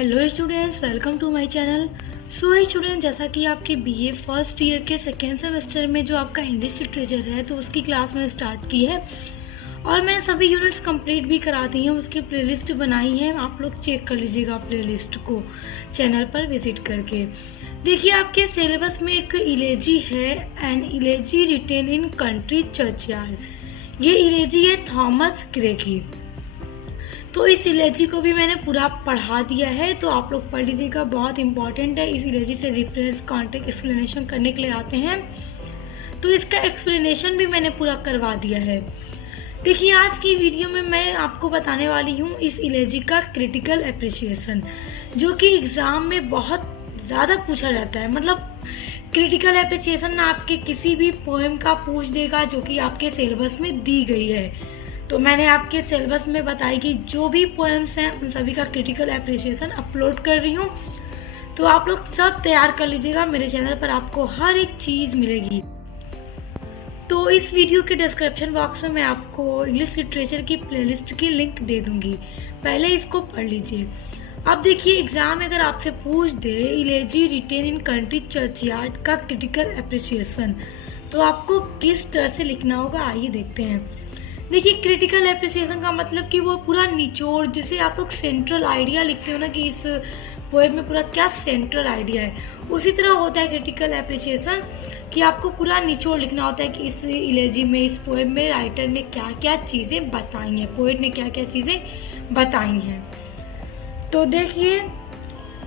Hello students, welcome to my channel. So student, जैसा कि आपके बीए फर्स्ट ईयर के सेकेंड सेमेस्टर में जो आपका इंग्लिश लिटरेचर है तो उसकी क्लास मैंने स्टार्ट की है और मैंने सभी यूनिट्स कंप्लीट भी करा दी हैं। उसकी प्लेलिस्ट बनाई है, आप लोग चेक कर लीजिएगा प्लेलिस्ट को चैनल पर विजिट करके। देखिए, आपके सिलेबस में एक इलेजी है, an elegy written in country churchyard. ये इलेजी है थॉमस ग्रे की। तो इस इलेजी को भी मैंने पूरा पढ़ा दिया है, तो आप लोग पढ़ लीजिएगा, बहुत इंपॉर्टेंट है। इस इलेजी से रेफरेंस कॉन्टेक्ट एक्सप्लेनेशन करने के लिए आते हैं, तो इसका एक्सप्लेनेशन भी मैंने पूरा करवा दिया है। देखिए, आज की वीडियो में मैं आपको बताने वाली हूँ इस इलेजी का क्रिटिकल एप्रिसिएशन, जो कि एग्ज़ाम में बहुत ज़्यादा पूछा जाता है। मतलब क्रिटिकल एप्रिसिएशन आपके किसी भी पोएम का पूछ देगा जो कि आपके सिलेबस में दी गई है। तो मैंने आपके सिलेबस में बताई कि जो भी पोएम्स हैं उन सभी का क्रिटिकल एप्रिसिएशन अपलोड कर रही हूँ, तो आप लोग सब तैयार कर लीजिएगा। मेरे चैनल पर आपको हर एक चीज़ मिलेगी। तो इस वीडियो के डिस्क्रिप्शन बॉक्स में मैं आपको इंग्लिश लिटरेचर की प्लेलिस्ट की लिंक दे दूंगी, पहले इसको पढ़ लीजिए। अब देखिए, एग्जाम में अगर आपसे पूछ दे elegy written in country churchyard का क्रिटिकल एप्रिसिएशन, तो आपको किस तरह से लिखना होगा, आइए देखते हैं। देखिए, क्रिटिकल एप्रिसिएशन का मतलब कि वो पूरा निचोड़, जिसे आप लोग सेंट्रल आइडिया लिखते हो ना कि इस पोएम में पूरा क्या सेंट्रल आइडिया है, उसी तरह होता है क्रिटिकल एप्रिसिएशन कि आपको पूरा निचोड़ लिखना होता है कि इस इलेजी में, इस पोएम में राइटर ने क्या क्या चीज़ें बताई हैं, पोएट ने क्या क्या चीज़ें बताई हैं। तो देखिए,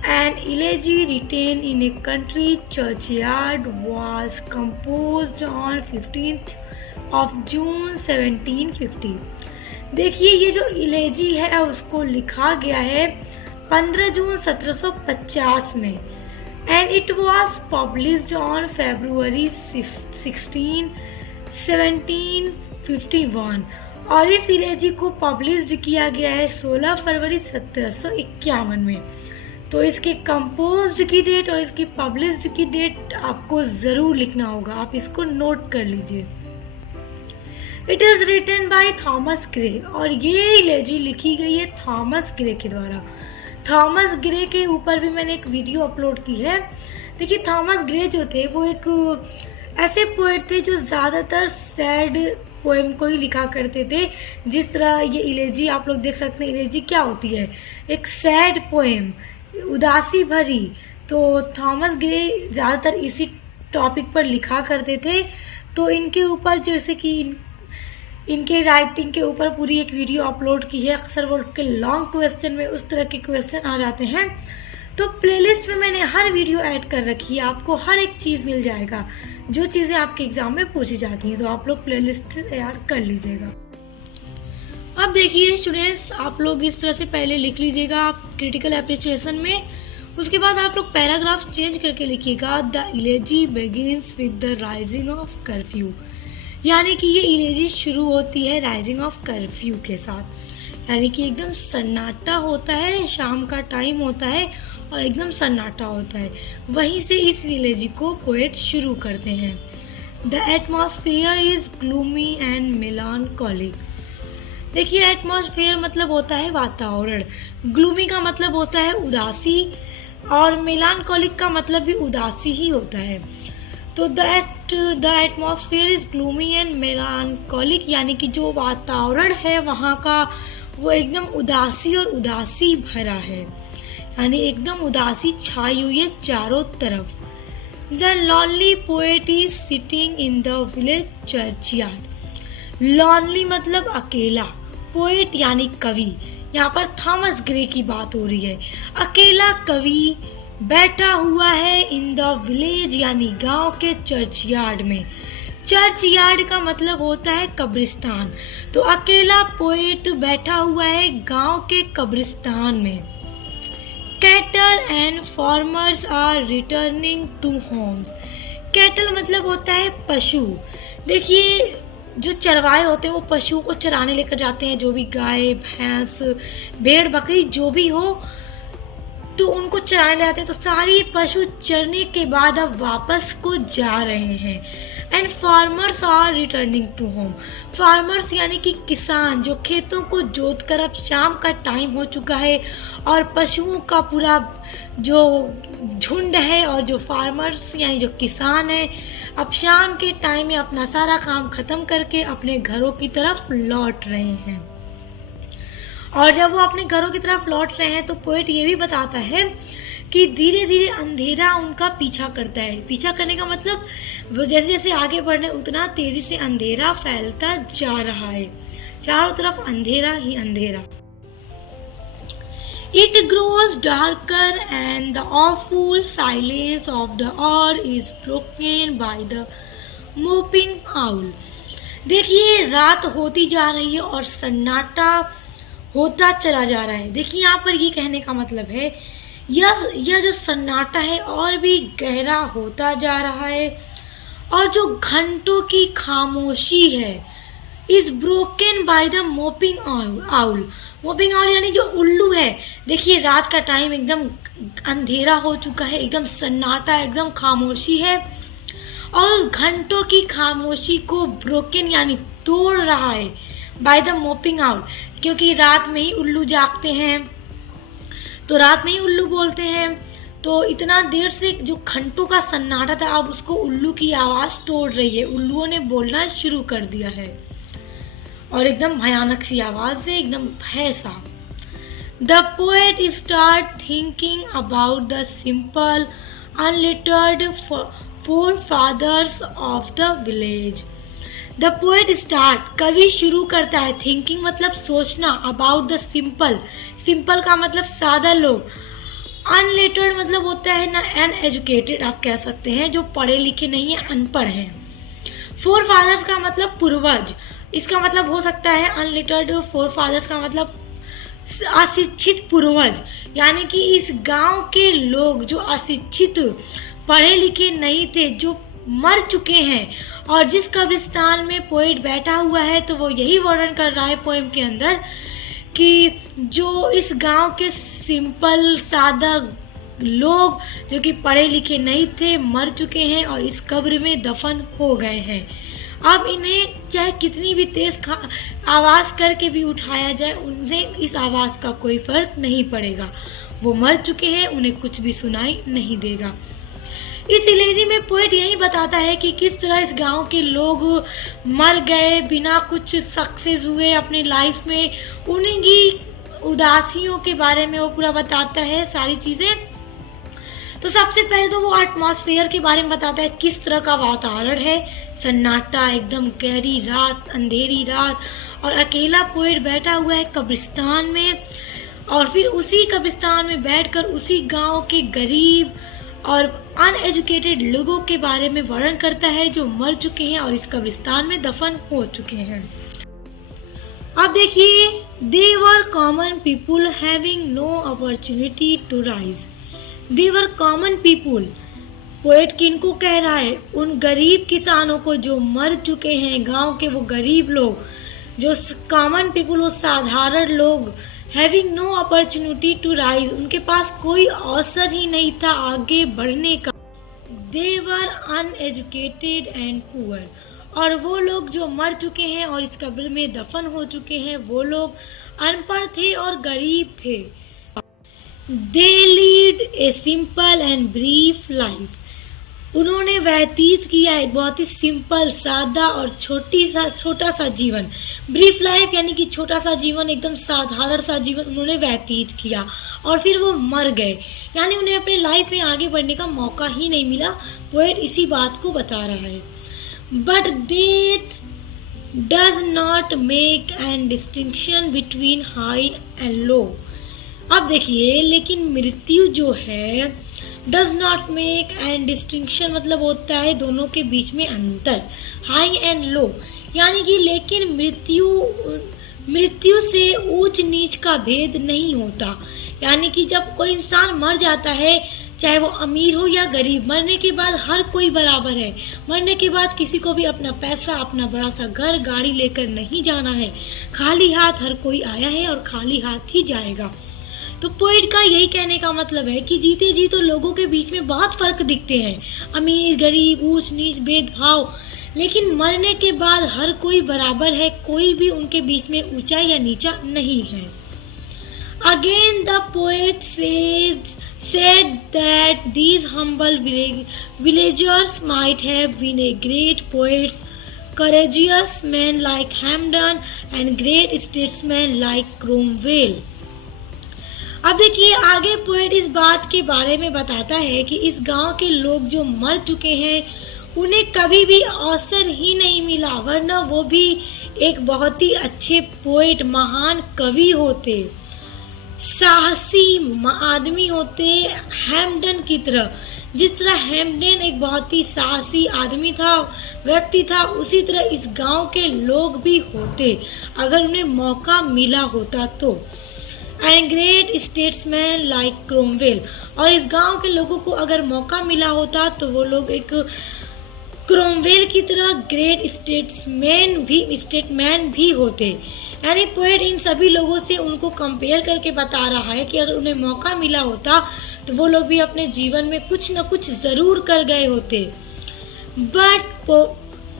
an elegy written in a country churchyard was composed on 15th of June 1750। देखिए, ये जो इलेजी है उसको लिखा गया है 15 जून 1750 में, and it was published on February 16, 1751। और इस इलेजी को पब्लिश्ड किया गया है 16 फरवरी 1751 में। तो इसके कंपोज्ड की डेट और इसकी पब्लिश्ड की डेट आपको ज़रूर लिखना होगा, आप इसको नोट कर लीजिए। It is written by Thomas Gray, और ये इलेजी लिखी गई है थॉमस ग्रे के द्वारा। थॉमस ग्रे के ऊपर भी मैंने एक वीडियो अपलोड की है। देखिए, थॉमस ग्रे जो थे वो एक ऐसे पोएट थे जो ज़्यादातर सैड पोएम को ही लिखा करते थे। जिस तरह ये इलेजी आप लोग देख सकते हैं, इलेजी क्या होती है, एक सैड पोएम, उदासी भरी। तो थॉमस ग्रे ज़्यादातर इसी टॉपिक पर लिखा करते थे। तो इनके ऊपर जैसे कि इनके राइटिंग के ऊपर पूरी एक वीडियो अपलोड की है। अक्सर वो के लॉन्ग क्वेश्चन में उस तरह के क्वेश्चन आ जाते हैं, तो प्लेलिस्ट में मैंने हर वीडियो ऐड कर रखी है, आपको हर एक चीज़ मिल जाएगा जो चीज़ें आपके एग्जाम में पूछी जाती हैं। तो आप लोग प्लेलिस्ट तैयार कर लीजिएगा। अब देखिए स्टूडेंट्स, आप लोग इस तरह से पहले लिख लीजिएगा आप क्रिटिकल एप्रिसिएशन में। उसके बाद आप लोग पैराग्राफ चेंज करके लिखिएगा, the इलेजी begins with the rising of curfew. यानी कि ये इलेजी शुरू होती है राइजिंग ऑफ कर्फ्यू के साथ, यानी कि एकदम सन्नाटा होता है, शाम का टाइम होता है और एकदम सन्नाटा होता है। वहीं से इस इलेजी को पोएट शुरू करते हैं। The atmosphere is gloomy and melancholic. देखिए, एटमॉस्फेयर मतलब होता है वातावरण, ग्लूमी का मतलब होता है उदासी, और मेलानकॉलिक का मतलब भी उदासी ही होता है। तो the atmosphere is gloomy and melancholic, यानी कि जो वातावरण है वहाँ का वो एकदम उदासी और उदासी भरा है, यानी एकदम उदासी छाई हुई है चारों तरफ। The lonely poet is sitting in the village churchyard. Lonely मतलब अकेला, पोएट यानी कवि, यहाँ पर थॉमस ग्रे की बात हो रही है। अकेला कवि बैठा हुआ है इन द विलेज, यानी गांव के चर्चयार्ड में। चर्चयार्ड का मतलब होता है कब्रिस्तान। तो अकेला पोएट बैठा हुआ है गांव के कब्रिस्तान में। Cattle and farmers are returning to homes. Cattle मतलब होता है पशु। देखिए, जो चरवाहे होते हैं वो पशुओं को चराने लेकर जाते हैं, जो भी गाय भैंस भेड़ बकरी जो भी हो, तो उनको चराने ले आते हैं। तो सारी पशु चरने के बाद अब वापस को जा रहे हैं। And farmers are returning to home. Farmers यानी कि किसान जो खेतों को जोत कर अब शाम का टाइम हो चुका है और पशुओं का पूरा जो झुंड है और जो फार्मर्स यानी जो किसान है अब शाम के टाइम में अपना सारा काम खत्म करके अपने घरों की तरफ लौट रहे हैं। और जब वो अपने घरों की तरफ लौट रहे हैं तो पोएट ये भी बताता है कि धीरे धीरे अंधेरा उनका पीछा करता है। पीछा करने का मतलब वो जैसे जैसे आगे बढ़ रहे उतना तेजी से अंधेरा फैलता जा रहा है, चारों तरफ अंधेरा ही अंधेरा। It grows darker and the awful silence of the hour is broken by the moping owl। देखिए रात होती जा रही है और सन्नाटा होता चला जा रहा है। देखिए यहाँ पर ये कहने का मतलब है यह जो सन्नाटा है और भी गहरा होता जा रहा है और जो घंटों की खामोशी है is broken by the mopping owl. Mopping owl यानी जो उल्लू है। देखिए रात का टाइम एकदम अंधेरा हो चुका है, एकदम सन्नाटा, एकदम खामोशी है और घंटों की खामोशी को ब्रोकन यानी तोड़ रहा है बाय द मोपिंग आउल, क्योंकि रात में ही उल्लू जागते हैं तो रात में ही उल्लू बोलते हैं। तो इतना देर से जो घंटों का सन्नाटा था अब उसको उल्लू की आवाज तोड़ रही है। उल्लुओं ने बोलना शुरू कर दिया है और एकदम भयानक सी आवाज से, एकदम भय सा। The poet start thinking about the simple unlettered forefathers of the village. The poet start कवि शुरू करता है, थिंकिंग मतलब सोचना, अबाउट द सिंपल, सिंपल का मतलब सादा लोग, अनलिटर्ड मतलब होता है ना अनएजुकेटेड आप कह सकते हैं, जो पढ़े लिखे नहीं है, अनपढ़ हैं। फोर फादर्स का मतलब पूर्वज, इसका मतलब हो सकता है अनलिटर्ड फोर फादर्स का मतलब अशिक्षित पूर्वज, यानी कि इस गांव के लोग जो अशिक्षित पढ़े लिखे नहीं थे, जो मर चुके हैं। और जिस कब्रिस्तान में पोएट बैठा हुआ है तो वो यही वर्णन कर रहा है पोएम के अंदर कि जो इस गांव के सिंपल सादा लोग जो कि पढ़े लिखे नहीं थे मर चुके हैं और इस कब्र में दफन हो गए हैं। अब इन्हें चाहे कितनी भी तेज आवाज करके भी उठाया जाए उन्हें इस आवाज का कोई फर्क नहीं पड़ेगा, वो मर चुके हैं, उन्हें कुछ भी सुनाई नहीं देगा। इस इलेजी में पोएट यही बताता है कि किस तरह इस गांव के लोग मर गए बिना कुछ सक्सेस हुए अपनी लाइफ में, उन्हीं की उदासियों के बारे में वो पूरा बताता है सारी चीजें। तो सबसे पहले तो वो एटमॉस्फेयर के बारे में बताता है, किस तरह का वातावरण है, सन्नाटा, एकदम गहरी रात, अंधेरी रात और अकेला पोएट बैठा हुआ है कब्रिस्तान में। और फिर उसी कब्रिस्तान में बैठकर उसी गांव के गरीब और अनएजुकेटेड लोगों के बारे में वर्णन करता है जो मर चुके हैं और इस कब्रिस्तान में दफन हो चुके हैं। अब देखिए, they were common people having no opportunity to rise. They were common people, poet किनको कह रहा है? उन गरीब किसानों को जो मर चुके हैं, गांव के वो गरीब लोग, जो कॉमन पीपुल, वो साधारण लोग, having no opportunity to rise, उनके पास कोई अवसर ही नहीं था आगे बढ़ने का। दे वर अनएजुकेटेड एंड पुअर, और वो लोग जो मर चुके हैं और इस कब्र में दफन हो चुके हैं वो लोग अनपढ़ थे और गरीब थे। They lead a simple and brief life, उन्होंने व्यतीत किया एक बहुत ही सिंपल, सादा और छोटा सा जीवन। ब्रीफ लाइफ यानी कि छोटा सा जीवन, एकदम साधारण सा जीवन उन्होंने व्यतीत किया और फिर वो मर गए, यानी उन्हें अपने लाइफ में आगे बढ़ने का मौका ही नहीं मिला। पोएट इसी बात को बता रहा है। But death does not make an distinction between high and low. अब देखिए, लेकिन मृत्यु जो है does not make an distinction मतलब होता है दोनों के बीच में अंतर, हाई एंड लो, यानी कि लेकिन मृत्यु से ऊंच नीच का भेद नहीं होता। यानी कि जब कोई इंसान मर जाता है, चाहे वो अमीर हो या गरीब, मरने के बाद हर कोई बराबर है। मरने के बाद किसी को भी अपना पैसा, अपना बड़ा सा घर, गाड़ी लेकर नहीं जाना है। खाली हाथ हर कोई आया है और खाली हाथ ही जाएगा। तो पोइट का यही कहने का मतलब है कि जीते जी तो लोगों के बीच में बहुत फर्क दिखते हैं, अमीर गरीब, ऊंच नीच, भेदभाव, लेकिन मरने के बाद हर कोई बराबर है, कोई भी उनके बीच में ऊंचा या नीचा नहीं है। Again, the poet said that these humble villagers might have been a great poets, courageous men like Hampden and great statesmen like Cromwell. अब देखिए आगे पोएट इस बात के बारे में बताता है कि इस गांव के लोग जो मर चुके हैं उन्हें कभी भी अवसर ही नहीं मिला, वरना वो भी एक बहुत ही अच्छे पोएट, महान कवि होते, साहसी आदमी होते हैम्पडन की तरह। जिस तरह हैम्पडन एक बहुत ही साहसी आदमी था, व्यक्ति था, उसी तरह इस गांव के लोग भी होते अगर उन्हें मौका मिला होता तो। And great statesman like Cromwell, और इस गांव के लोगों को अगर मौका मिला होता तो वो लोग एक क्रोमवेल की तरह ग्रेट स्टेटमैन भी होते। यानी पोएट इन सभी लोगों से उनको कंपेयर करके बता रहा है कि अगर उन्हें मौका मिला होता तो वो लोग भी अपने जीवन में कुछ न कुछ जरूर कर गए होते। But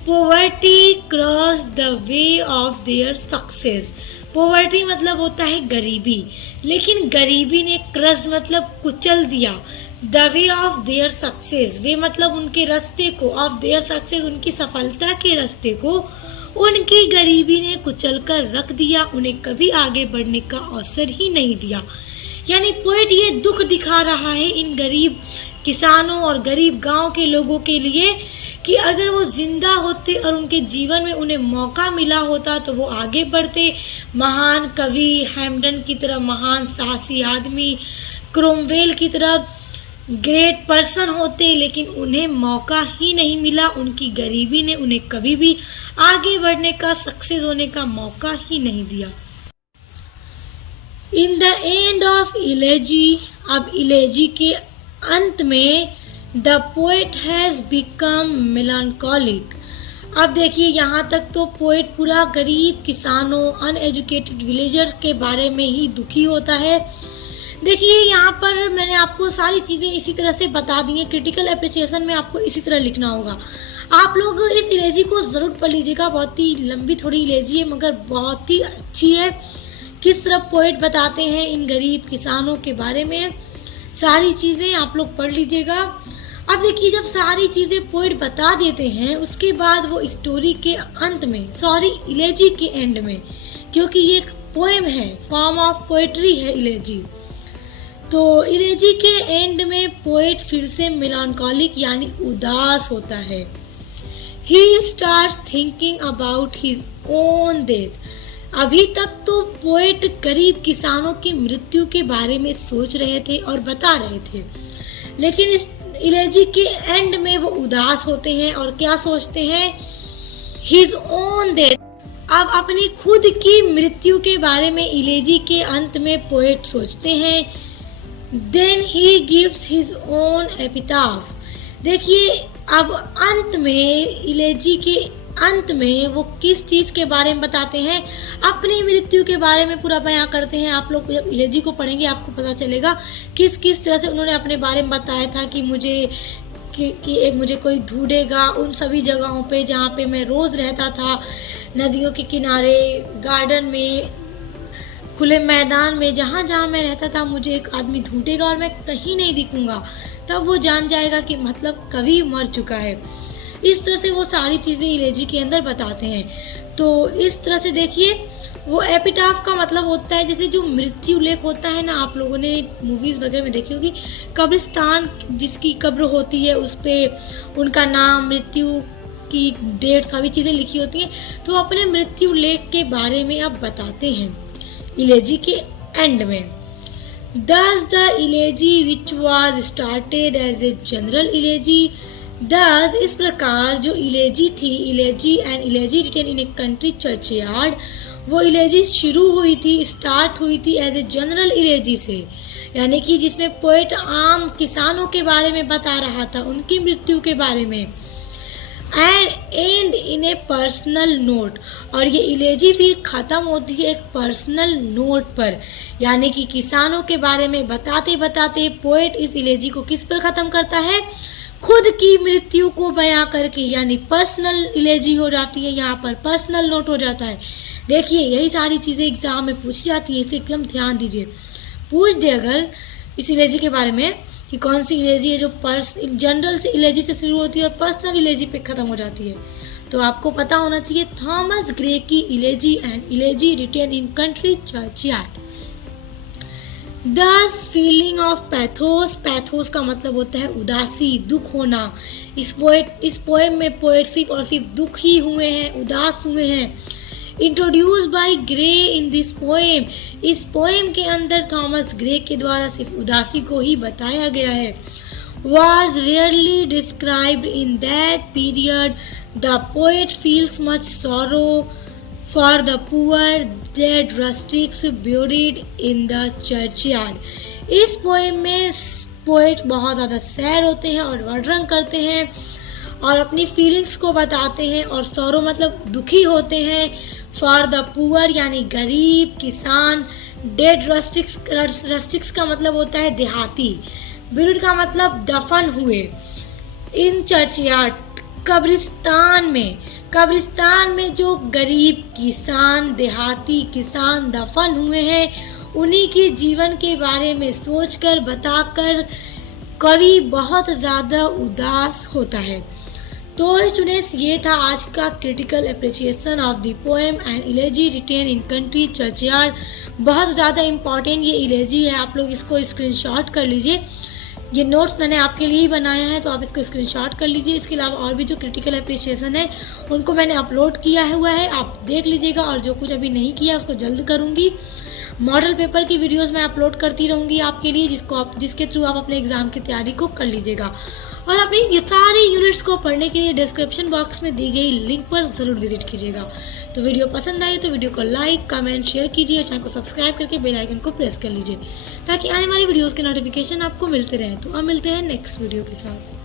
poverty cross the way of their success. Poverty मतलब होता है गरीबी, लेकिन गरीबी ने क्रस मतलब कुचल दिया, the way of their success, way मतलब उनके रास्ते को, ऑफ देयर सक्सेस उनकी सफलता के रास्ते को उनकी गरीबी ने कुचल कर रख दिया, उन्हें कभी आगे बढ़ने का अवसर ही नहीं दिया। यानी पोएट ये दुख दिखा रहा है इन गरीब किसानों और गरीब गांव के लोगों के लिए कि अगर वो जिंदा होते और उनके जीवन में उन्हें मौका मिला होता तो वो आगे बढ़ते, महान कवि हैम्पडन की तरह महान साहसी आदमी, क्रोमवेल की तरह ग्रेट पर्सन होते, लेकिन उन्हें मौका ही नहीं मिला। उनकी गरीबी ने उन्हें कभी भी आगे बढ़ने का, सक्सेस होने का मौका ही नहीं दिया। इन द एंड ऑफ इलेजी, अब इलेजी के अंत में द पोएट हैज बिकम मेलानकॉलिक। अब देखिए यहाँ तक तो पोएट पूरा गरीब किसानों, अनएजुकेटेड विलेजर के बारे में ही दुखी होता है। देखिए यहाँ पर मैंने आपको सारी चीज़ें इसी तरह से बता दी हैं, क्रिटिकल एप्रिसिएशन में आपको इसी तरह लिखना होगा। आप लोग इस इलेजी को ज़रूर पढ़ लीजिएगा, बहुत ही लंबी थोड़ी इलेजी है मगर बहुत ही अच्छी है। किस तरह पोएट बताते हैं इन गरीब किसानों के बारे में, सारी चीज़ें आप लोग पढ़ लीजिएगा। अब देखिए जब सारी चीज़ें पोएट बता देते हैं उसके बाद वो स्टोरी के अंत में, इलेजी के एंड में, क्योंकि ये एक पोएम है, फॉर्म ऑफ पोएट्री है इलेजी, तो इलेजी के एंड में पोएट फिर से मेलानकॉलिक यानी उदास होता है। He starts thinking about his own death. अभी तक तो पोएट गरीब किसानों की मृत्यु के बारे में सोच रहे थे और बता रहे थे, लेकिन इस इलेजी के एंड में वो उदास होते हैं और क्या सोचते हैं, हिज ओन डेथ। अब अपनी खुद की मृत्यु के बारे में इलेजी के अंत में पोएट सोचते हैं। Then he gives his own epitaph। देखिए अब अंत में, इलेजी के अंत में वो किस चीज़ के बारे में बताते हैं, अपनी मृत्यु के बारे में पूरा बयां करते हैं। आप लोग जब इलेजी को पढ़ेंगे आपको पता चलेगा किस किस तरह से उन्होंने अपने बारे में बताया था कि मुझे कोई ढूंढेगा उन सभी जगहों पे जहाँ पे मैं रोज़ रहता था, नदियों के किनारे, गार्डन में, खुले मैदान में, जहाँ जहाँ मैं रहता था मुझे एक आदमी ढूंढेगा और मैं कहीं नहीं दिखूंगा, तब वो जान जाएगा कि मतलब कवि मर चुका है। इस तरह से वो सारी चीज़ें इलेजी के अंदर बताते हैं। तो इस तरह से देखिए वो एपिटाफ का मतलब होता है जैसे जो मृत्यु लेख होता है ना, आप लोगों ने मूवीज़ वगैरह में देखी होगी, कब्रिस्तान जिसकी कब्र होती है उस पर उनका नाम, मृत्यु की डेट, सभी चीज़ें लिखी होती हैं। तो अपने मृत्यु लेख के बारे में अब बताते हैं इलेजी के एंड में। Thus the elegy which was started as a general elegy, thus इस प्रकार जो इलेजी थी, elegy and elegy written in a country churchyard, वो इलेजी शुरू हुई थी, स्टार्ट हुई थी एज ए जनरल इलेजी से, यानी कि जिसमें पोएट आम किसानों के बारे में बता रहा था, उनकी मृत्यु के बारे में। And and in A personal note. और ये इलेजी फिर ख़त्म होती है एक पर्सनल नोट पर, यानी कि किसानों के बारे में बताते बताते पोएट इस इलेजी को किस पर ख़त्म करता है, खुद की मृत्यु को बयां करके, यानी पर्सनल इलेजी हो जाती है, यहाँ पर पर्सनल नोट हो जाता है। देखिए यही सारी चीज़ें एग्जाम में पूछी जाती है, इसे एकदम ध्यान दीजिए। पूछ दे अगर इस इलेजी के बारे में कि कौन सी इलेजी है जो जनरल से इलेजी से शुरू होती है और पर्सनल इलेजी पे ख़त्म हो जाती है, तो आपको पता होना चाहिए थॉमस ग्रे की elegy and elegy written in country churchyard. दस फीलिंग ऑफ पैथोस, पैथोस का मतलब होता है उदासी, दुख होना। इस पोएम में पोएट सिर्फ और सिर्फ दुख ही हुए हैं, उदास हुए हैं। Introduce by grey in this poem, इस पोएम के अंदर थॉमस ग्रे के द्वारा सिर्फ उदासी को ही बताया गया है। was rarely described in that period, the poet feels much sorrow for the poor dead rustics buried in the churchyard। इस पोएम में पोएट बहुत ज़्यादा सैड होते हैं और वर्णन करते हैं और अपनी फीलिंग्स को बताते हैं, और सौरो मतलब दुखी होते हैं, फॉर द पुअर यानी गरीब, किसान, डेड रस्टिक्स, रस्टिक्स का मतलब होता है देहाती, बिरुड का मतलब दफन हुए, इन चर्चयार्ड कब्रिस्तान में, कब्रिस्तान में जो गरीब किसान, देहाती किसान दफन हुए हैं, उन्हीं के जीवन के बारे में सोचकर बताकर कवि बहुत ज़्यादा उदास होता है। तो स्टूडेंट्स ये था आज का critical appreciation of the poem and elegy written in country churchyard. बहुत ज़्यादा इम्पॉर्टेंट ये इलेजी है, आप लोग इसको स्क्रीनशॉट कर लीजिए। ये नोट्स मैंने आपके लिए ही बनाया है, तो आप इसको स्क्रीनशॉट कर लीजिए। इसके अलावा और भी जो क्रिटिकल अप्रिसिएशन है उनको मैंने अपलोड किया हुआ है, आप देख लीजिएगा। और जो कुछ अभी नहीं किया उसको जल्द करूँगी। मॉडल पेपर की वीडियोस मैं अपलोड करती रहूँगी आपके लिए, जिसके थ्रू आप अपने एग्जाम की तैयारी को कर लीजिएगा। और अपनी ये सारी यूनिट्स को पढ़ने के लिए डिस्क्रिप्शन बॉक्स में दी गई लिंक पर ज़रूर विजिट कीजिएगा। तो वीडियो पसंद आई तो वीडियो को लाइक, कमेंट, शेयर कीजिए और चैनल को सब्सक्राइब करके बेल आइकन को प्रेस कर लीजिए, ताकि आने वाली वीडियोस के नोटिफिकेशन आपको मिलते रहें। तो अब मिलते हैं नेक्स्ट वीडियो के साथ।